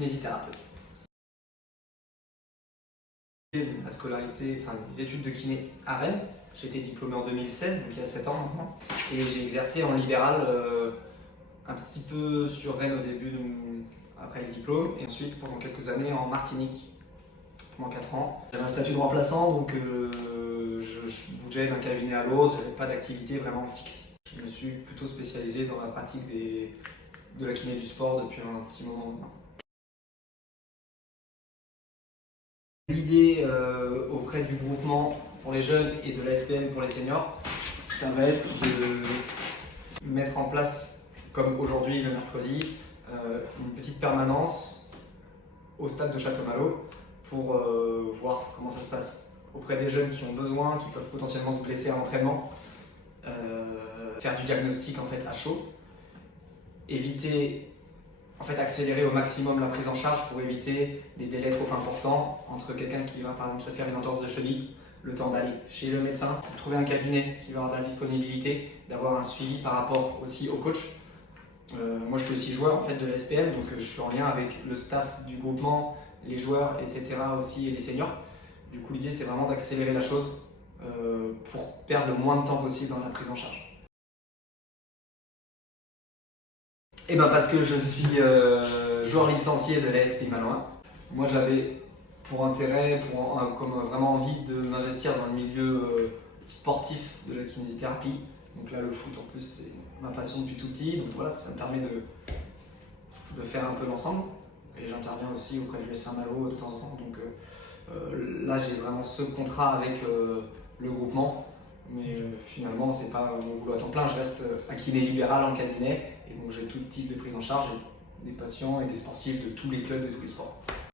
kinésithérapeute. Ma scolarité, enfin mes études de kiné à Rennes. J'ai été diplômé en 2016, donc il y a 7 ans maintenant. Et j'ai exercé en libéral un petit peu sur Rennes au début, après le diplôme, et ensuite pendant quelques années en Martinique, pendant 4 ans. J'avais un statut de remplaçant, donc je bougeais d'un cabinet à l'autre, j'avais pas d'activité vraiment fixe. Je me suis plutôt spécialisé dans la pratique de la kiné du sport depuis un petit moment maintenant. L'idée auprès du groupement pour les jeunes et de l'ASPM pour les seniors, ça va être de mettre en place, comme aujourd'hui le mercredi, une petite permanence au stade de Château-Malo pour voir comment ça se passe auprès des jeunes qui ont besoin, qui peuvent potentiellement se blesser à l'entraînement, faire du diagnostic en fait à chaud, accélérer au maximum la prise en charge pour éviter des délais trop importants entre quelqu'un qui va par exemple se faire une entorse de cheville, le temps d'aller chez le médecin, trouver un cabinet qui va avoir de la disponibilité, d'avoir un suivi par rapport aussi au coach. Moi je suis aussi joueur en fait de l'SPM, donc je suis en lien avec le staff du groupement, les joueurs, etc. aussi et les seniors. Du coup l'idée c'est vraiment d'accélérer la chose pour perdre le moins de temps possible dans la prise en charge. Eh ben parce que je suis joueur licencié de l'AS Malouin. Moi j'avais pour intérêt, comme vraiment envie de m'investir dans le milieu sportif de la kinésithérapie. Donc là le foot en plus c'est ma passion depuis tout petit, donc voilà ça me permet de faire un peu l'ensemble. Et j'interviens aussi auprès du S Saint-Malo de temps en temps. Donc là j'ai vraiment ce contrat avec le groupement. Mais finalement, c'est pas mon boulot à temps plein, je reste un kiné libéral en cabinet et donc j'ai tout type de prise en charge, des patients et des sportifs de tous les clubs, de tous les sports.